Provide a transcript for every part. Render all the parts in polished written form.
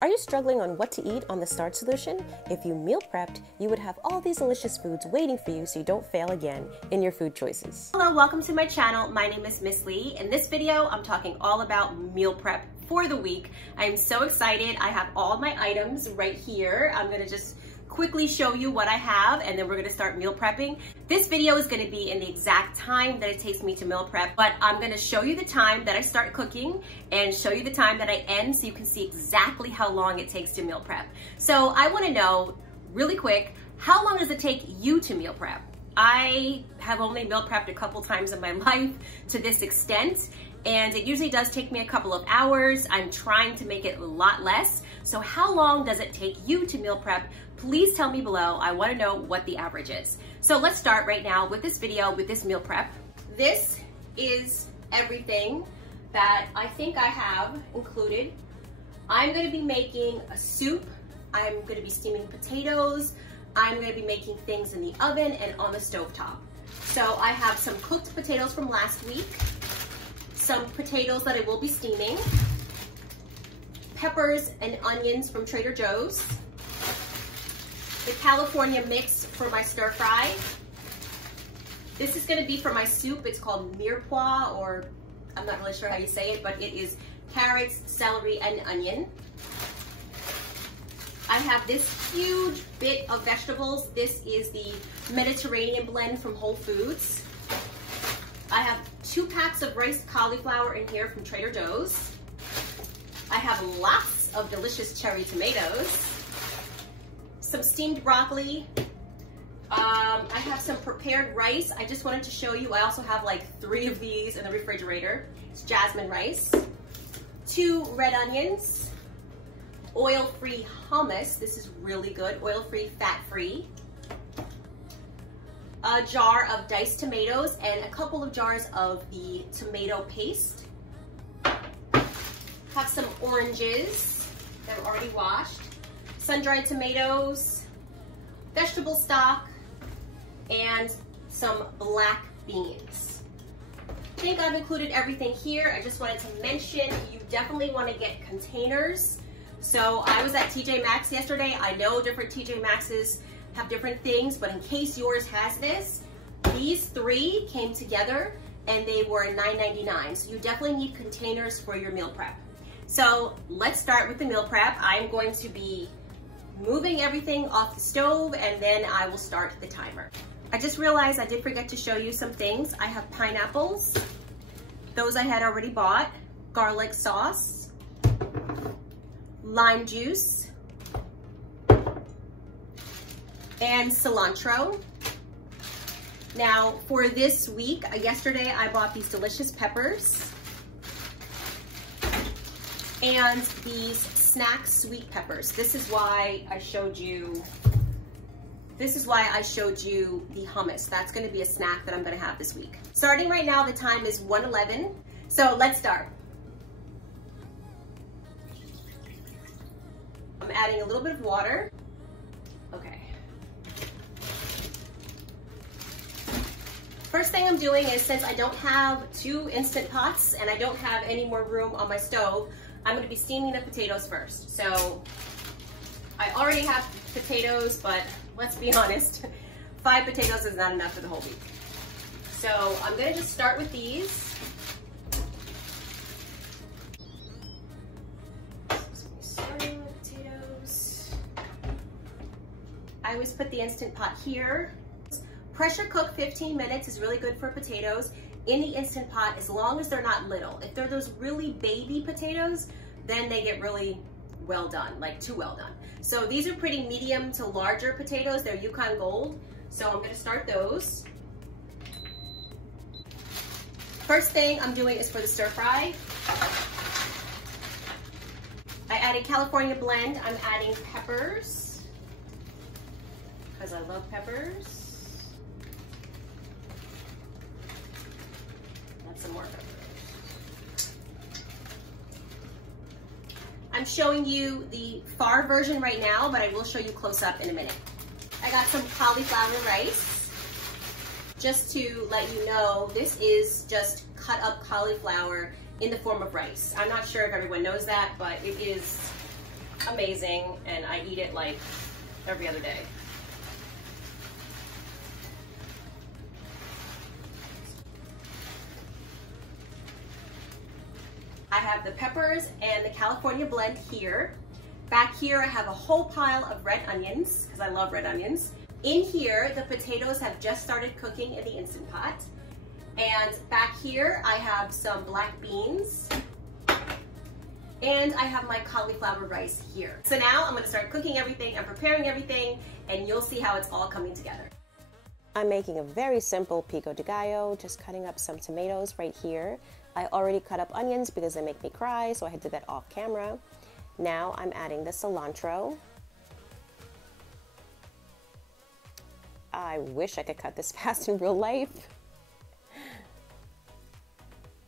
Are you struggling on what to eat on the Starch Solution? If you meal prepped, you would have all these delicious foods waiting for you so you don't fail again in your food choices. Hello, welcome to my channel. My name is Miss Lee. In this video, I'm talking all about meal prep for the week. I'm so excited. I have all my items right here. I'm gonna just quickly show you what I have and then we're gonna start meal prepping. This video is gonna be in the exact time that it takes me to meal prep, but I'm gonna show you the time that I start cooking and show you the time that I end so you can see exactly how long it takes to meal prep. So I wanna know really quick, how long does it take you to meal prep? I have only meal prepped a couple times in my life to this extent, and it usually does take me a couple of hours. I'm trying to make it a lot less. So how long does it take you to meal prep? Please tell me below. I wanna know what the average is. So let's start right now with this video, with this meal prep. This is everything that I think I have included. I'm gonna be making a soup. I'm gonna be steaming potatoes. I'm gonna be making things in the oven and on the stovetop. So I have some cooked potatoes from last week, some potatoes that I will be steaming, peppers and onions from Trader Joe's, the California mix for my stir fry. This is gonna be for my soup. It's called Mirepoix, or I'm not really sure how you say it, but it is carrots, celery, and onion. I have this huge bit of vegetables. This is the Mediterranean blend from Whole Foods. I have 2 packs of riced cauliflower in here from Trader Joe's. I have lots of delicious cherry tomatoes, some steamed broccoli. I have some prepared rice. I just wanted to show you, I also have like 3 of these in the refrigerator. It's jasmine rice, 2 red onions, oil-free hummus. This is really good, oil-free, fat-free. A jar of diced tomatoes and a couple of jars of the tomato paste. Have some oranges that are already washed, sun-dried tomatoes, vegetable stock, and some black beans. I think I've included everything here. I just wanted to mention you definitely want to get containers. So I was at TJ Maxx yesterday. I know different TJ Maxxes have different things, but in case yours has this, these 3 came together and they were $9.99. So you definitely need containers for your meal prep. So let's start with the meal prep. I'm going to be moving everything off the stove and then I will start the timer. I just realized I did forget to show you some things. I have pineapples. Those I had already bought. Garlic sauce. Lime juice. And cilantro. Now for this week, yesterday I bought these delicious peppers and these snack sweet peppers. This is why I showed you the hummus. That's gonna be a snack that I'm gonna have this week. Starting right now, the time is 1:11. So let's start. I'm adding a little bit of water. Okay. First thing I'm doing is, since I don't have 2 Instant Pots and I don't have any more room on my stove, I'm gonna be steaming the potatoes first. So I already have potatoes, but let's be honest, 5 potatoes is not enough for the whole week. So I'm gonna just start with these. Starting with potatoes. I always put the Instant Pot here. Pressure cook 15 minutes is really good for potatoes in the Instant Pot, as long as they're not little. If they're those really baby potatoes, then they get really well done, like too well done. So these are pretty medium to larger potatoes. They're Yukon Gold. So I'm gonna start those. First thing I'm doing is for the stir fry. I added California blend. I'm adding peppers, because I love peppers. Some more peppers. I'm showing you the far version right now, but I will show you close up in a minute. I got some cauliflower rice. Just to let you know, this is just cut up cauliflower in the form of rice. I'm not sure if everyone knows that, but it is amazing, and I eat it like every other day. I have the peppers and the California blend here. Back here, I have a whole pile of red onions, because I love red onions. In here, the potatoes have just started cooking in the Instant Pot. And back here, I have some black beans. And I have my cauliflower rice here. So now I'm gonna start cooking everything and preparing everything, and you'll see how it's all coming together. I'm making a very simple pico de gallo, just cutting up some tomatoes right here. I already cut up onions because they make me cry, so I did that off camera. Now I'm adding the cilantro. I wish I could cut this fast in real life.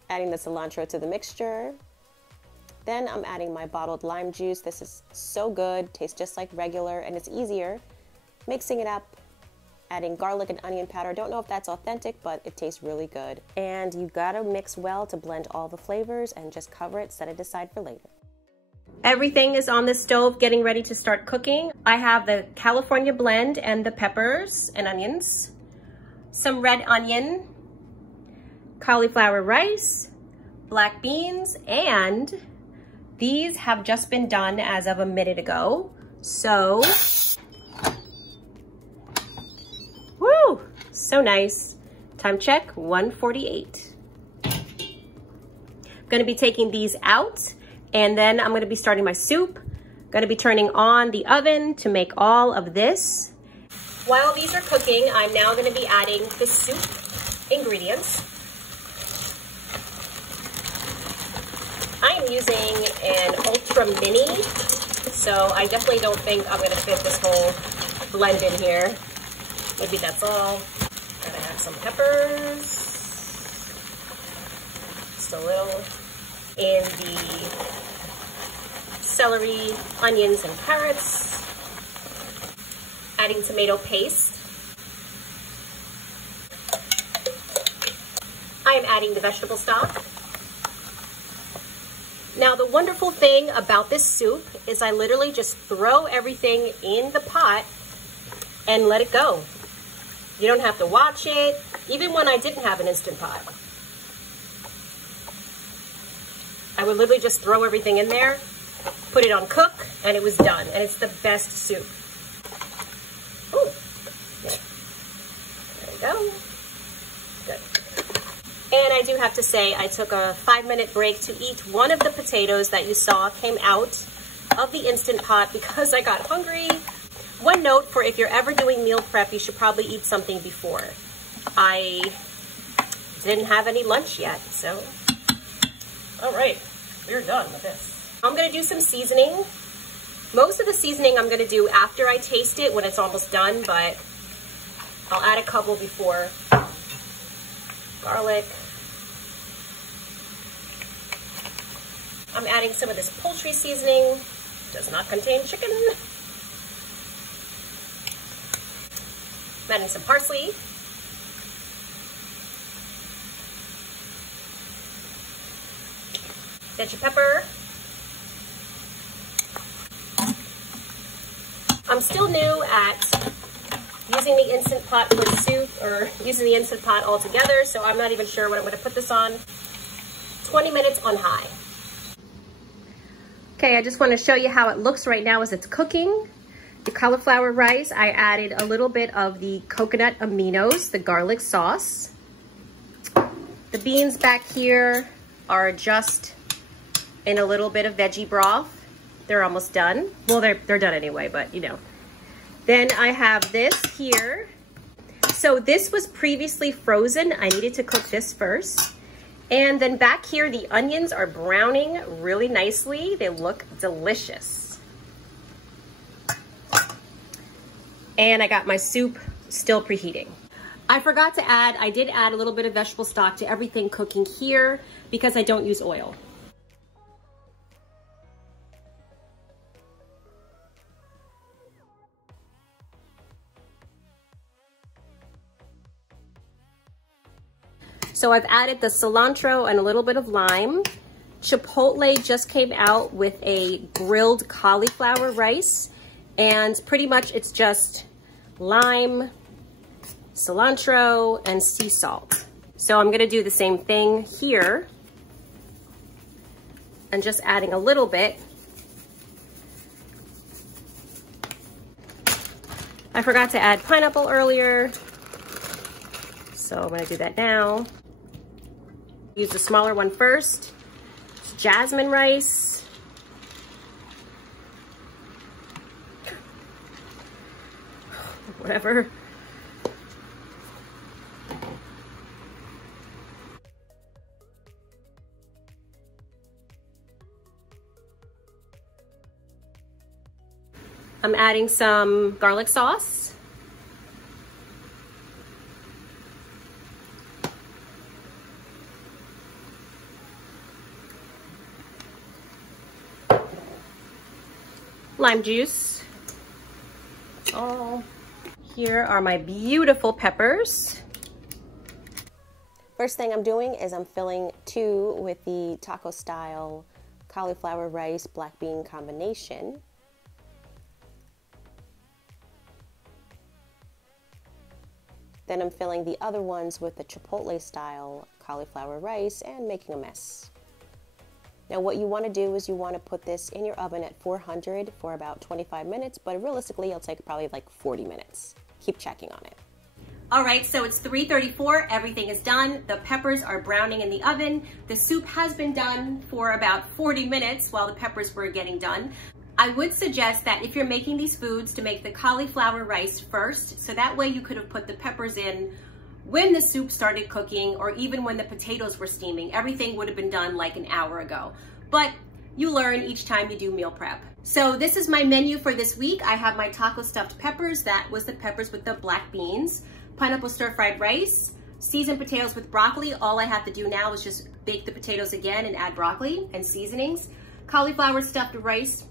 Adding the cilantro to the mixture. Then I'm adding my bottled lime juice. This is so good, tastes just like regular, and it's easier. Mixing it up, adding garlic and onion powder. Don't know if that's authentic, but it tastes really good. And you gotta mix well to blend all the flavors and just cover it, set it aside for later. Everything is on the stove getting ready to start cooking. I have the California blend and the peppers and onions, some red onion, cauliflower rice, black beans, and these have just been done as of a minute ago. So, woo, so nice. Time check, 1:48. I'm gonna be taking these out, and then I'm gonna be starting my soup. Gonna be turning on the oven to make all of this. While these are cooking, I'm now gonna be adding the soup ingredients. I'm using an Ultra Mini, so I definitely don't think I'm gonna fit this whole blend in here. Maybe that's all. Gotta add some peppers, just a little, and the celery, onions, and carrots. Adding tomato paste. I am adding the vegetable stock. Now, the wonderful thing about this soup is I literally just throw everything in the pot and let it go. You don't have to watch it, even when I didn't have an Instant Pot. I would literally just throw everything in there, put it on cook, and it was done. And it's the best soup. Ooh. Yeah. There we go. Good. And I do have to say, I took a 5-minute break to eat one of the potatoes that you saw came out of the Instant Pot because I got hungry. One note for if you're ever doing meal prep, you should probably eat something before. I didn't have any lunch yet, so. All right, we're done with this. I'm gonna do some seasoning. Most of the seasoning I'm gonna do after I taste it when it's almost done, but I'll add a couple before. Garlic. I'm adding some of this poultry seasoning. Does not contain chicken. I'm adding some parsley. Veggie pepper. I'm still new at using the Instant Pot for soup, or using the Instant Pot altogether, so I'm not even sure what I'm going to put this on. 20 minutes on high. Okay, I just want to show you how it looks right now as it's cooking. The cauliflower rice, I added a little bit of the coconut aminos, the garlic sauce. The beans back here are just in a little bit of veggie broth. They're almost done. Well, they're done anyway, but you know. Then I have this here. So this was previously frozen. I needed to cook this first. And then back here, the onions are browning really nicely. They look delicious. And I got my soup still preheating. I forgot to add, I did add a little bit of vegetable stock to everything cooking here because I don't use oil. So I've added the cilantro and a little bit of lime Chipotle just came out with a grilled cauliflower rice, and pretty much it's just lime, cilantro, and sea salt. So I'm gonna do the same thing here and just adding a little bit. I forgot to add pineapple earlier, so I'm gonna do that now. Use the smaller one first. It's jasmine rice. Whatever. I'm adding some garlic sauce. Lime juice. Oh, here are my beautiful peppers. First thing I'm doing is I'm filling 2 with the taco style cauliflower rice black bean combination. Then I'm filling the other ones with the Chipotle style cauliflower rice and making a mess. Now what you want to do is you want to put this in your oven at 400 for about 25 minutes, but realistically it'll take probably like 40 minutes. Keep checking on it. All right, so it's 3:34, everything is done. The peppers are browning in the oven. The soup has been done for about 40 minutes while the peppers were getting done. I would suggest that if you're making these foods to make the cauliflower rice first, so that way you could have put the peppers in when the soup started cooking or even when the potatoes were steaming. Everything would have been done like an hour ago. But you learn each time you do meal prep. So this is my menu for this week. I have my taco stuffed peppers. That was the peppers with the black beans. Pineapple stir-fried rice. Seasoned potatoes with broccoli. All I have to do now is just bake the potatoes again and add broccoli and seasonings. Cauliflower stuffed rice.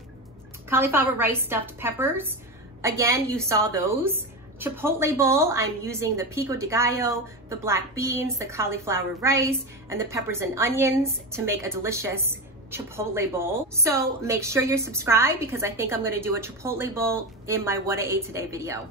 Cauliflower rice stuffed peppers. Again, you saw those. Chipotle bowl, I'm using the Pico De Gallo, the black beans, the cauliflower rice, and the peppers and onions to make a delicious Chipotle bowl. So make sure you're subscribed because I think I'm gonna do a Chipotle bowl in my What I Ate Today video.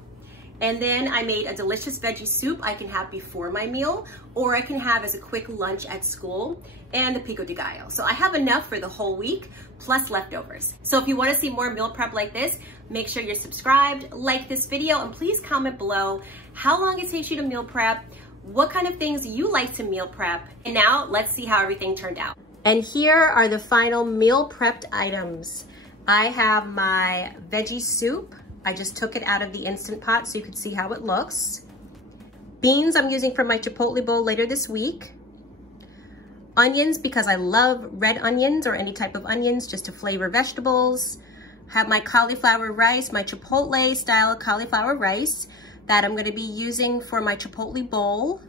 And then I made a delicious veggie soup I can have before my meal, or I can have as a quick lunch at school, and the Pico De Gallo. So I have enough for the whole week, plus leftovers. So if you wanna see more meal prep like this, make sure you're subscribed, like this video, and please comment below how long it takes you to meal prep, what kind of things you like to meal prep, and now let's see how everything turned out. And here are the final meal prepped items. I have my veggie soup. I just took it out of the Instant Pot so you could see how it looks. Beans I'm using for my Chipotle bowl later this week. Onions because I love red onions or any type of onions just to flavor vegetables. Have my cauliflower rice, my Chipotle style cauliflower rice that I'm gonna be using for my Chipotle bowl.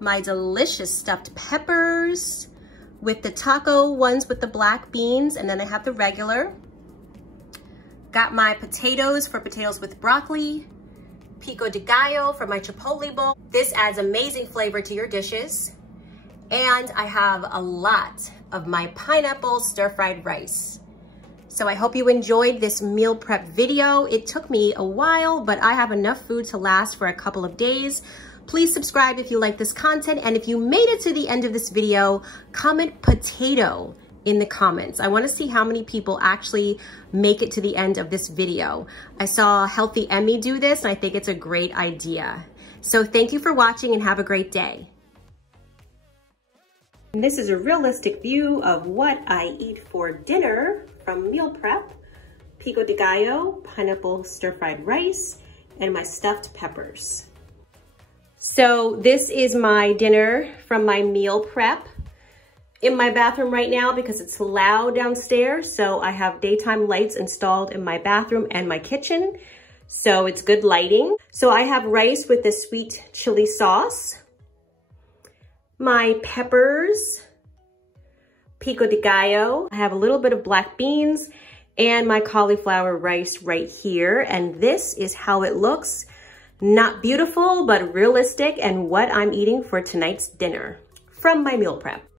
My delicious stuffed peppers with the taco ones with the black beans, and then I have the regular. Got my potatoes for potatoes with broccoli, Pico De Gallo for my Chipotle bowl. This adds amazing flavor to your dishes. And I have a lot of my pineapple stir-fried rice. So I hope you enjoyed this meal prep video. It took me a while, but I have enough food to last for a couple of days. Please subscribe if you like this content. And if you made it to the end of this video, comment potato in the comments. I want to see how many people actually make it to the end of this video. I saw Healthy Emmy do this, and I think it's a great idea. So thank you for watching and have a great day. And this is a realistic view of what I eat for dinner from meal prep. Pico De Gallo, pineapple stir-fried rice, and my stuffed peppers. So this is my dinner from my meal prep. In my bathroom right now because it's loud downstairs, so I have daytime lights installed in my bathroom and my kitchen, so it's good lighting. So I have rice with the sweet chili sauce, my peppers, Pico De Gallo. I have a little bit of black beans and my cauliflower rice right here, and this is how it looks. Not beautiful, but realistic, and what I'm eating for tonight's dinner from my meal prep.